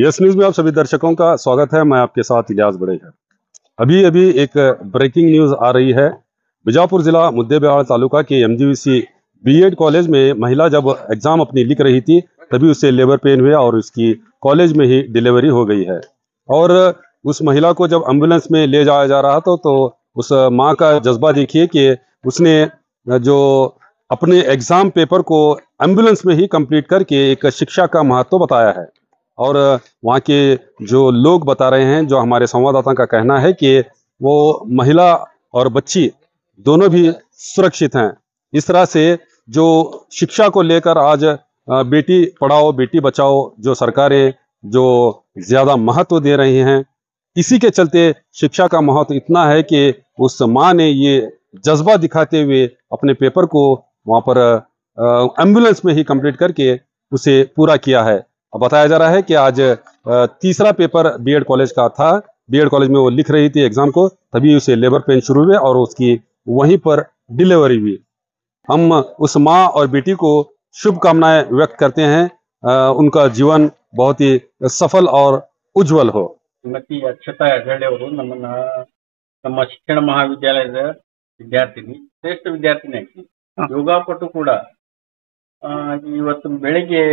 Yes news में आप सभी दर्शकों का स्वागत है। मैं आपके साथ इलियास बड़ेजा। अभी अभी एक ब्रेकिंग न्यूज आ रही है। बीजापुर जिला मुद्देबिहार तालुका के एमजीवीसी बीएड कॉलेज में महिला जब एग्जाम अपनी लिख रही थी तभी उसे लेबर पेन हुआ और उसकी कॉलेज में ही डिलीवरी हो गई है। और उस महिला को जब एम्बुलेंस में ले जाया जा रहा था तो उस माँ का जज्बा देखिए कि उसने जो अपने एग्जाम पेपर को एम्बुलेंस में ही कंप्लीट करके एक शिक्षा का महत्व बताया है। और वहाँ के जो लोग बता रहे हैं, जो हमारे संवाददाता का कहना है कि वो महिला और बच्ची दोनों भी सुरक्षित हैं। इस तरह से जो शिक्षा को लेकर आज बेटी पढ़ाओ बेटी बचाओ जो सरकारें जो ज्यादा महत्व दे रही हैं, इसी के चलते शिक्षा का महत्व इतना है कि उस माँ ने ये जज्बा दिखाते हुए अपने पेपर को वहाँ पर एम्बुलेंस में ही कंप्लीट करके उसे पूरा किया है। अब बताया जा रहा है कि आज तीसरा पेपर बीएड कॉलेज का था। बीएड कॉलेज में वो लिख रही थी एग्जाम को, तभी उसे लेबर पेन शुरू हुए और उसकी वहीं पर डिलीवरी हुई। हम उस माँ और बेटी को शुभकामनाएं व्यक्त करते हैं। उनका जीवन बहुत ही सफल और उज्जवल हो। ಶ್ರೀಮತಿ ಅಕ್ಷತಾ ಹೆಗಡೆ ಅವರು ನಮ್ಮ ಶಿಕ್ಷಣ ಮಹಾವಿದ್ಯಾಲಯದ ವಿದ್ಯಾರ್ಥಿನಿ, ಶ್ರೇಷ್ಠ ವಿದ್ಯಾರ್ಥಿನಿ ಆಗಿ ಯೋಗಾಪಟು ಕೂಡ. ಇವತ್ತು ಬೆಳಿಗ್ಗೆ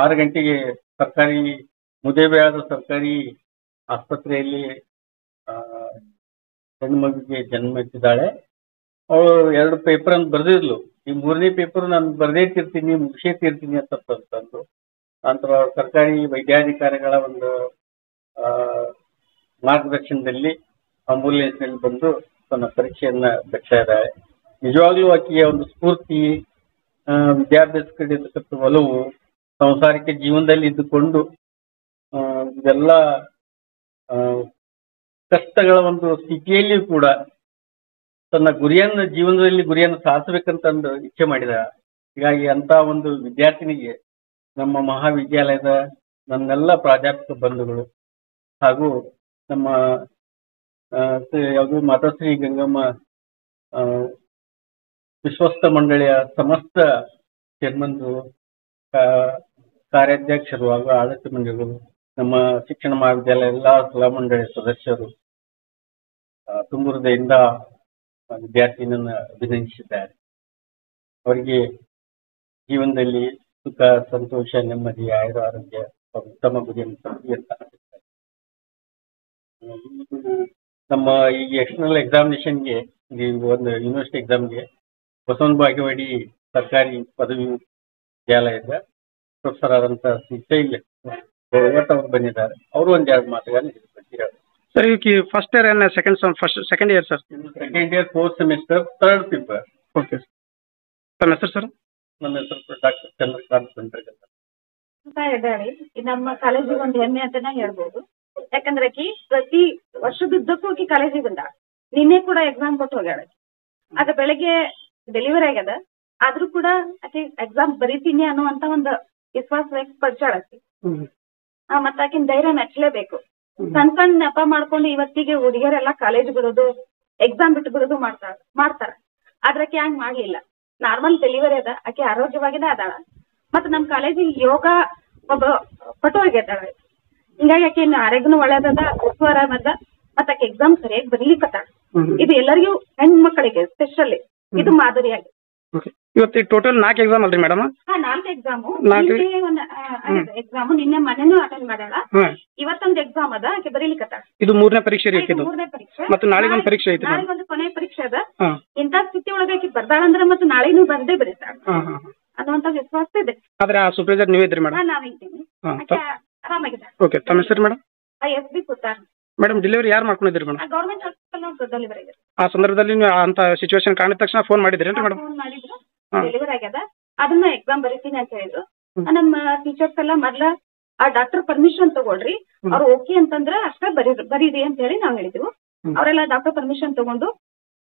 6 ಗಂಟೆಗೆ ಸರ್ಕಾರಿ ಮುದೇಬಿಹಾಳದ ಸರ್ಕಾರಿ ಆಸ್ಪತ್ರೆಯಲ್ಲಿ ಹೆಣ್ಣು ಮಗುವಿಗೆ ಜನ್ಮ ಇಟ್ಟಿದ್ದಾಳೆ. ಅವಳು 2 ಪೇಪರ್ ಅಂತ ಬರೆದಿದ್ಲು. ಈ 3ನೇ ಪೇಪರ್ ನಾನು ಬರೆದೇ ತೀರ್ತೀನಿ, ಮುಗಿಸೇ ತೀರ್ತೀನಿ ಅಂತಂದು. ನಂತರ ಸರ್ಕಾರಿ ವೈದ್ಯಾಧಿಕಾರಿಗಳ ಒಂದು ಮಾರ್ಗದರ್ಶನದಲ್ಲಿ ಆಂಬುಲೆನ್ಸ್ ನಲ್ಲಿ ಬಂದು ತನ್ನ ಪರೀಕ್ಷೆಯನ್ನ ಬೆಟ್ತಾ ಇದ್ದಾಳೆ. ನಿಜವಾಗ್ಲೂ ಆಕೆಯ ಒಂದು ಸ್ಫೂರ್ತಿ, ವಿದ್ಯಾಭ್ಯಾಸ ಕಡೆ ಇರತಕ್ಕಂಥ ಒಲವು, ಸಂಸಾರಿಕ ಜೀವನದಲ್ಲಿ ಇದ್ದುಕೊಂಡು ಇದೆಲ್ಲ ಕಷ್ಟಗಳ ಒಂದು ಸ್ಥಿತಿಯಲ್ಲಿಯೂ ಕೂಡ ತನ್ನ ಜೀವನದಲ್ಲಿ ಗುರಿಯನ್ನು ಸಾಧಿಸಬೇಕಂತಂದು ಇಚ್ಛೆ ಮಾಡಿದ. ಹೀಗಾಗಿ ಅಂತ ಒಂದು ವಿದ್ಯಾರ್ಥಿನಿಗೆ ನಮ್ಮ ಮಹಾವಿದ್ಯಾಲಯದ ನನ್ನೆಲ್ಲ ಪ್ರಾಧ್ಯಾಪಕ ಬಂಧುಗಳು ಹಾಗೂ ನಮ್ಮ ಯಾವುದು ಮಾತಾಶ್ರೀ ಗಂಗಮ್ಮ ವಿಶ್ವಸ್ತ ಮಂಡಳಿಯ ಸಮಸ್ತ ಚೇರ್ಮನ್ರು, ಕಾರ್ಯಾಧ್ಯಕ್ಷರು ಹಾಗೂ ಆಡಳಿತ ಮಂಡಳಿಗಳು, ನಮ್ಮ ಶಿಕ್ಷಣ ಮಹಾವಿದ್ಯಾಲಯ ಎಲ್ಲ ಸಲಹಾ ಮಂಡಳಿಯ ಸದಸ್ಯರು ತುಂಬ ಹೃದಯದಿಂದ ವಿದ್ಯಾರ್ಥಿನಿಯನ್ನು ಅಭಿನಂದಿಸಿದ್ದಾರೆ. ಅವರಿಗೆ ಜೀವನದಲ್ಲಿ ಸುಖ, ಸಂತೋಷ, ನೆಮ್ಮದಿ, ಆಯುರ, ಆರೋಗ್ಯ, ಉತ್ತಮ ಗುರಿಯನ್ನು ನಮ್ಮ ಈ ಎಕ್ಸ್ಟರ್ನಲ್ ಎಕ್ಸಾಮಿನೇಷನ್ಗೆ, ಒಂದು ಯೂನಿವರ್ಸಿಟಿ ಎಕ್ಸಾಮ್ಗೆ ಬಸವನ ಬಾಗೇವಾಡಿ ಸರ್ಕಾರಿ ಪದವಿ ವಿದ್ಯಾಲಯದ ಪ್ರೊಫೆಸರ್ ಆದಂತ ಶ್ರೀ ಶೈಲ್ ಅವರು ಬಂದಿದ್ದಾರೆ. ಅವರು ಒಂದೆರಡು ಮಾತುಗಳನ್ನು ಹೇಳ್ತಾರೆ. ಸರ್, ಇವಕ್ಕೆ ಫಸ್ಟ್ ಇಯರ್ ಏನ second year sir? Second year 4th semester 3rd paper. Okay sir. ತಮ್ಮ ಹೆಸರು ಸರ್? ನನ್ನ ಹೆಸರು ಡಾಕ್ಟರ್ ಚಂದ್ರಕಾಂತ್ ಬಂಡ್ರಗಲ್ ಅಂತ ಹೇಳಿ ನಮ್ಮ ಕಾಲೇಜಿಗೆ ಒಂದು ಹೆಮ್ಮೆ ಅಂತಾನೆ ಹೇಳ್ಬೋದು. ಯಾಕಂದ್ರೆ ಆಕಿ ಪ್ರತಿ ವರ್ಷದುದ್ದಕ್ಕೂ ಆಕಿ ಕಾಲೇಜಿಗೆ ಬಂದ. ನಿನ್ನೆ ಕೂಡ ಎಕ್ಸಾಮ್ ಕೊಟ್ಟು ಹೋಗ್ಯಾಳ. ಅದ ಬೆಳಗ್ಗೆ ಡೆಲಿವರಿ ಆಗ್ಯದ, ಆದ್ರೂ ಕೂಡ ಆಕಿ ಎಕ್ಸಾಮ್ ಬರೀತೀನಿ ಅನ್ನುವಂತ ಒಂದು ವಿಶ್ವಾಸ ವ್ಯಕ್ತಪಡಿಸಾಳ ಆಕಿ. ಮತ್ತ ಆಕಿನ ಧೈರ್ಯ ಮೆಚ್ಚಲೇಬೇಕು. ಸಣ್ಣ ನೆಪ ಮಾಡ್ಕೊಂಡು ಇವತ್ತಿಗೆ ಹುಡುಗಿಯರೆಲ್ಲ ಕಾಲೇಜ್ ಬಿಡೋದು, ಎಕ್ಸಾಮ್ ಬಿಟ್ಟು ಬಿಡೋದು ಮಾಡ್ತಾರ. ಆದ್ರೆ ಆಕಿ ಹಂಗ್ ಮಾಡ್ಲಿಲ್ಲ. ನಾರ್ಮಲ್ ಡೆಲಿವರಿ ಅದ, ಆಕಿ ಆರೋಗ್ಯವಾಗಿನೇ ಅದಾಳ. ಮತ್ತ ನಮ್ ಕಾಲೇಜಿಗೆ ಯೋಗ ಒಬ್ಬ ಪಟು ಆಗ್ಯದಾಳ. ಹಿಂಗಾಗಿ ಆಕಿ ಆರೋಗ್ಯನೂ ಒಳ್ಳೇದದ, ಆರಾಮದ, ಮತ್ತ ಆಕಿ ಎಕ್ಸಾಮ್ ಸರಿಯಾಗಿ ಬರೀಲಿಕ್ಕತ್ತಾಳ. ಇದು ಎಲ್ಲರಿಗೂ ಹೆಣ್ಮಕ್ಳಿಗೆ ಸ್ಪೆಷಲಿ ಇದು ಮಾದರಿಯಾಗಿ. ಇವತ್ತು ಟೋಟಲ್ 4 ಎಕ್ಸಾಮ್ ಅಲ್ರಿ ಮೇಡಮ್? 4 ಎಕ್ಸಾಮು. ನಿನ್ನೆ ಮನೆನೂ ಅಟೆಂಡ್ ಮಾಡ್ಯಾಳ. ಇವತ್ತೊಂದು ಎಕ್ಸಾಮ್ ಅದ, ಆಕೆ ಬರೀಲಿಕ್ಕತ್ತಾಳ. ಇದು 3ನೇ ಪರೀಕ್ಷೆ ರೀ? 3ನೇ ಪರೀಕ್ಷೆ. ಮತ್ತೆ ನಾಳೆ ಒಂದು ಪರೀಕ್ಷೆ ಐತಿ. ನಾಳೆ ಒಂದು ಕೊನೆ ಪರೀಕ್ಷೆ ಅದ. ಇಂಥ ಸ್ಥಿತಿ ಒಳಗೆ ಆಕಿ ಬರ್ದಾಳಂದ್ರ ಮತ್ತೆ ನಾಳೆನೂ ಬಂದೇ ಬರೀತಾಳ ಅನ್ನುವಂತ ವಿಶ್ವಾಸ ಇದೆ. ಆದ್ರೆ ಆ ಸೂಪರ್ವೈಸರ್ ನೀವೇ ಇದ್ರಿ ಮೇಡಮ್? ನಾವಿದ್ದೀನಿ. ಆರಾಮಾಗಿದ್ದಾಳೆ. ಓಕೆ. ತಮ್ಮ ಹೆಸರು madam? SB. Sutar. Madam, delivery ಯಾರು ಮಾಡ್ಕೊಂಡಿದ್ರಿ ಮೇಡಮ್? ಗೌರ್ಮೆಂಟ್ ಹಾಸ್ಪಿಟಲ್ ಡೆಲಿವರಿ ಆಗಿದೆ. ಆ ಸಂದರ್ಭದಲ್ಲಿ ನೀವು ಅಂತ ಸಿಚುವೇಶನ್ ಕಾಣಿದ ತಕ್ಷಣ ಫೋನ್ ಮಾಡಿದ್ರಿ ಮೇಡಮ್? ಫೋನ್ ಮಾಡಿದ್ರು, ಡೆಲಿವರಿ ಆಗ್ಯದ, ಅದನ್ನ ಎಕ್ಸಾಮ್ ಬರೀತೀನಿ ಅಂತ ಹೇಳಿದ್ರು. ನಮ್ಮ ಟೀಚರ್ಸ್ ಎಲ್ಲ ಮೊದ್ಲ ಆ ಡಾಕ್ಟರ್ ಪರ್ಮಿಷನ್ ತಗೊಳ್ರಿ, ಅವ್ರು ಓಕೆ ಅಂತಂದ್ರ ಅಷ್ಟೇ ಬರೀರಿ ಅಂತ ಹೇಳಿ ನಾವ್ ಹೇಳಿದ್ವಿ. ಅವರೆಲ್ಲ ಡಾಕ್ಟರ್ ಪರ್ಮಿಷನ್ ತಗೊಂಡು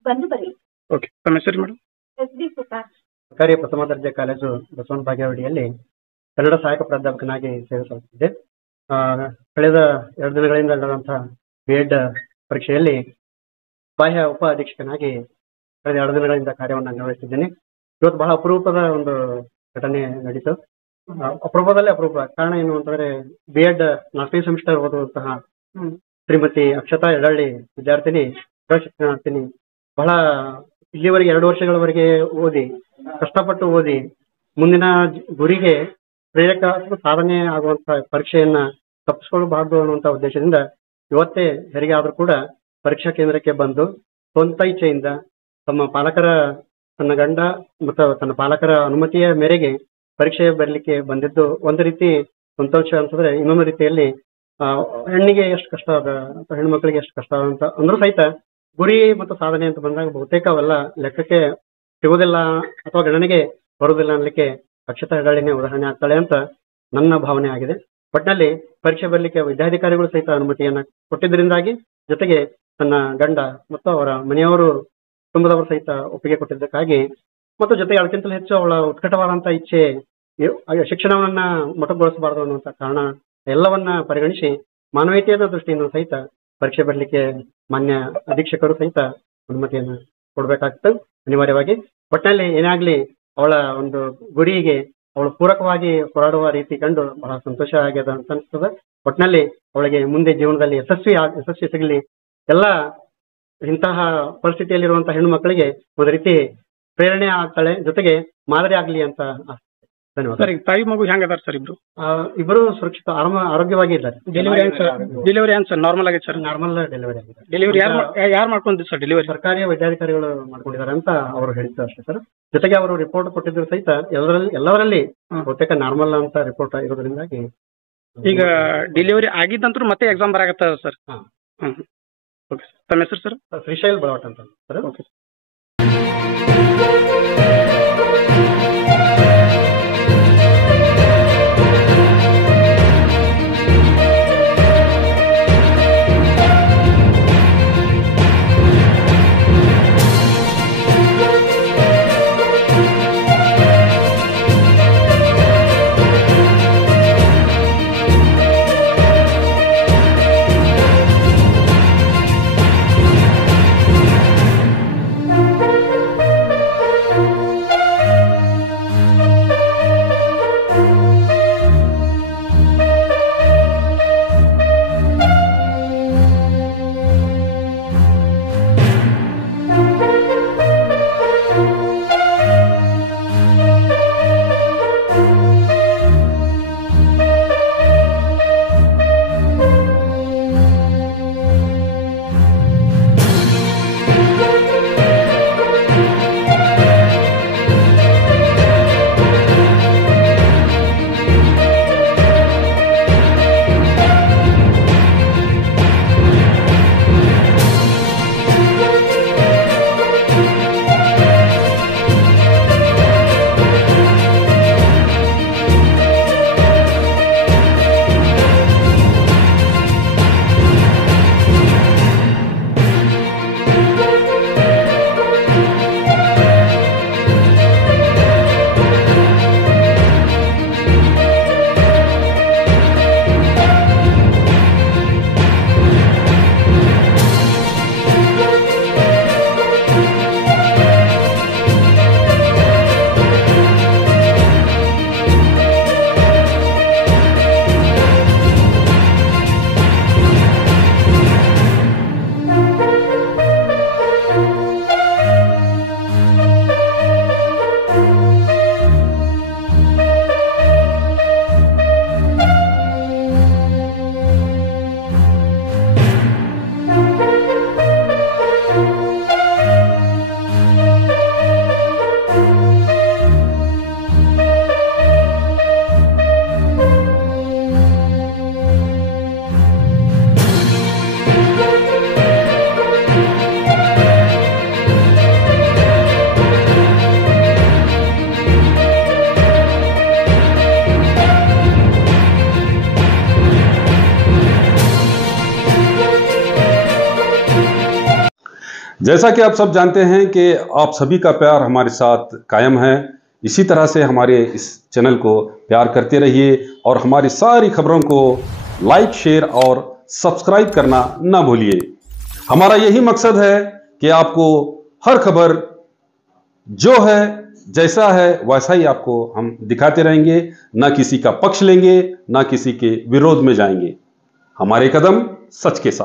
ಬಂದು ಬರೀ. ಓಕೆ. ತಮ್ಮ ಹೆಸರು ಮೇಡಮ್? ಎಸ್.ಬಿ. ಸುತಾರ್. ಸರ್ಕಾರಿ ಪ್ರಥಮ ದರ್ಜೆ ಕಾಲೇಜು ಬಸವನ ಬಾಗೇವಾಡಿಯಲ್ಲಿ ಕನ್ನಡ ಸಹಾಯಕ ಪ್ರಾಧ್ಯಾಪಕನಾಗಿ ಸೇವೆ ಸಲ್ಲಿಸುತ್ತಿದ್ದೆ. ಕಳೆದ 2 ದಿನಗಳಿಂದ ನಡೆದಂತಹ ಬಿಎಡ್ ಪರೀಕ್ಷೆಯಲ್ಲಿ ಬಾಹ್ಯ ಉಪ ಅಧೀಕ್ಷಕನಾಗಿ ಕಳೆದ 2 ದಿನಗಳಿಂದ ಕಾರ್ಯವನ್ನು ನಿರ್ವಹಿಸಿದ್ದೇನೆ. ಇವತ್ತು ಬಹಳ ಅಪರೂಪದ ಒಂದು ಘಟನೆ ನಡೀತು. ಅಪರೂಪದಲ್ಲೇ ಅಪರೂಪ. ಕಾರಣ ಏನು ಅಂತಂದ್ರೆ B.Ed 4ನೇ ಸೆಮಿಸ್ಟರ್ ಓದುವಂತಹ ಶ್ರೀಮತಿ ಅಕ್ಷತಾ ಯಡಹಳ್ಳಿ ವಿದ್ಯಾರ್ಥಿನಿ, ಶಿಕ್ಷಣಾರ್ಥಿನಿ, ಬಹಳ ಇಲ್ಲಿವರೆಗೆ 2 ವರ್ಷಗಳವರೆಗೆ ಓದಿ, ಕಷ್ಟಪಟ್ಟು ಓದಿ, ಮುಂದಿನ ಗುರಿಗೆ ಪ್ರೇರಕ ಸಾಧನೆ ಆಗುವಂತಹ ಪರೀಕ್ಷೆಯನ್ನ ತಪ್ಪಿಸ್ಕೊಳ್ಬಾರ್ದು ಅನ್ನುವಂಥ ಉದ್ದೇಶದಿಂದ ಇವತ್ತೇ ಹೆರಿಗೆ ಆದ್ರೂ ಕೂಡ ಪರೀಕ್ಷಾ ಕೇಂದ್ರಕ್ಕೆ ಬಂದು ಸ್ವಂತ ಇಚ್ಛೆಯಿಂದ ತನ್ನ ಗಂಡ ಮತ್ತು ತನ್ನ ಪಾಲಕರ ಅನುಮತಿಯ ಮೇರೆಗೆ ಪರೀಕ್ಷೆ ಬರಲಿಕ್ಕೆ ಬಂದಿದ್ದು ಒಂದು ರೀತಿ ಸಂತೋಷ ಅಂತಂದ್ರೆ, ಇನ್ನೊಂದು ರೀತಿಯಲ್ಲಿ ಹೆಣ್ಣಿಗೆ ಎಷ್ಟು ಕಷ್ಟ ಅದ ಅಥವಾ ಹೆಣ್ಮಕ್ಳಿಗೆ ಎಷ್ಟು ಕಷ್ಟ ಅಂತ ಅಂದ್ರೂ ಸಹಿತ ಗುರಿ ಮತ್ತು ಸಾಧನೆ ಅಂತ ಬಂದಾಗ ಬಹುತೇಕ ಅವೆಲ್ಲ ಲೆಕ್ಕಕ್ಕೆ ಸಿಗೋದಿಲ್ಲ ಅಥವಾ ಗಣನೆಗೆ ಬರುವುದಿಲ್ಲ ಅನ್ನಲಿಕ್ಕೆ ಅಕ್ಷತಾ ಯಡಹಳ್ಳಿನೇ ಉದಾಹರಣೆ ಆಗ್ತಾಳೆ ಅಂತ ನನ್ನ ಭಾವನೆ ಆಗಿದೆ. ಒಟ್ಟಿನಲ್ಲಿ ಪರೀಕ್ಷೆ ಬರಲಿಕ್ಕೆ ವಿದ್ಯಾಧಿಕಾರಿಗಳು ಸಹಿತ ಅನುಮತಿಯನ್ನ ಕೊಟ್ಟಿದ್ದರಿಂದಾಗಿ, ಜೊತೆಗೆ ತನ್ನ ಗಂಡ ಮತ್ತು ಅವರ ಮನೆಯವರು, ಕುಟುಂಬದವರು ಸಹಿತ ಒಪ್ಪಿಗೆ ಕೊಟ್ಟಿದ್ದಕ್ಕಾಗಿ, ಮತ್ತು ಜೊತೆಗೆ ಅದಕ್ಕಿಂತಲೂ ಹೆಚ್ಚು ಅವಳ ಉತ್ಕಟವಾದಂತಹ ಇಚ್ಛೆ ಶಿಕ್ಷಣವನ್ನ ಮೊಟಕುಗೊಳಿಸಬಾರದು ಅನ್ನುವಂಥ ಕಾರಣ ಎಲ್ಲವನ್ನ ಪರಿಗಣಿಸಿ ಮಾನವೀಯತೆಯ ದೃಷ್ಟಿಯಿಂದ ಸಹಿತ ಪರೀಕ್ಷೆ ಬರಲಿಕ್ಕೆ ಮಾನ್ಯ ಅಧೀಕ್ಷಕರು ಸಹಿತ ಅನುಮತಿಯನ್ನ ಕೊಡ್ಬೇಕಾಗ್ತದೆ ಅನಿವಾರ್ಯವಾಗಿ. ಒಟ್ಟಿನಲ್ಲಿ ಏನಾಗ್ಲಿ ಅವಳ ಒಂದು ಗುರಿಗೆ ಅವಳು ಪೂರಕವಾಗಿ ಹೋರಾಡುವ ರೀತಿ ಕಂಡು ಬಹಳ ಸಂತೋಷ ಆಗ್ಯದ ಅಂತ ಅನಿಸ್ತದೆ. ಒಟ್ಟಿನಲ್ಲಿ ಅವಳಿಗೆ ಮುಂದೆ ಜೀವನದಲ್ಲಿ ಯಶಸ್ವಿ ಸಿಗಲಿ. ಎಲ್ಲ ಇಂತಹ ಪರಿಸ್ಥಿತಿಯಲ್ಲಿರುವಂತಹ ಹೆಣ್ಣು ಮಕ್ಕಳಿಗೆ ಒಂದು ರೀತಿ ಪ್ರೇರಣೆ ಆಗ್ತಾಳೆ, ಜೊತೆಗೆ ಮಾದರಿ ಆಗ್ಲಿ ಅಂತ ಆಸೆ. ಧನ್ಯವಾದ ಸರ್. ಈಗ ತಾಯಿ ಮಗು ಹೆಂಗದಾರ ಸರ್? ಇಬ್ಬರು ಸುರಕ್ಷಿತ ಆರೋಗ್ಯವಾಗಿ ಇದ್ದಾರೆ. ಡೆಲಿವರಿ ಏನ್ ಸರ್ ನಾರ್ಮಲ್ ಆಗೈತೆ ಸರ್? ನಾರ್ಮಲ್ ಡೆಲಿವರಿ ಆಗಿದೆ. ಡೆಲಿವರಿ ಯಾರು ಮಾಡ್ಕೊಂಡಿದ್ದು ಸರ್? ಡೆಲಿವರಿ ಸರ್ಕಾರಿ ವೈದ್ಯಾಧಿಕಾರಿಗಳು ಮಾಡ್ಕೊಂಡಿದ್ದಾರೆ ಅಂತ ಅವರು ಹೇಳಿದ್ದು ಅಷ್ಟೇ ಸರ್. ಜೊತೆಗೆ ಅವರು ರಿಪೋರ್ಟ್ ಕೊಟ್ಟಿದ್ರು ಸಹಿತ ಎಲ್ಲದರಲ್ಲಿ ಬಹುತೇಕ ನಾರ್ಮಲ್ ಅಂತ ರಿಪೋರ್ಟ್ ಇರೋದ್ರಿಂದಾಗಿ ಈಗ ಡೆಲಿವರಿ ಆಗಿದ್ದಂತೂ ಮತ್ತೆ ಎಕ್ಸಾಮ್ ಬರಾಕತ್ತ ಸರ್? Okay sir. ತಮ್ಮ ಹೆಸರು ಸರ್? ಶ್ರೀಶೈಲ್ ಬಳವಟ್ ಅಂತ ಸರ್. ಓಕೆ. जैसा कि आप सब जानते हैं कि आप सभी का प्यार हमारे साथ कायम है। इसी तरह से हमारे इस चैनल को प्यार करते रहिए और हमारी सारी खबरों को लाइक, शेयर और सब्सक्राइब करना ना भूलिए। हमारा यही मकसद है कि आपको हर खबर जो है जैसा है वैसा ही आपको हम दिखाते रहेंगे, ना किसी का पक्ष लेंगे, ना किसी के विरोध में जाएंगे। हमारे कदम सच के साथ।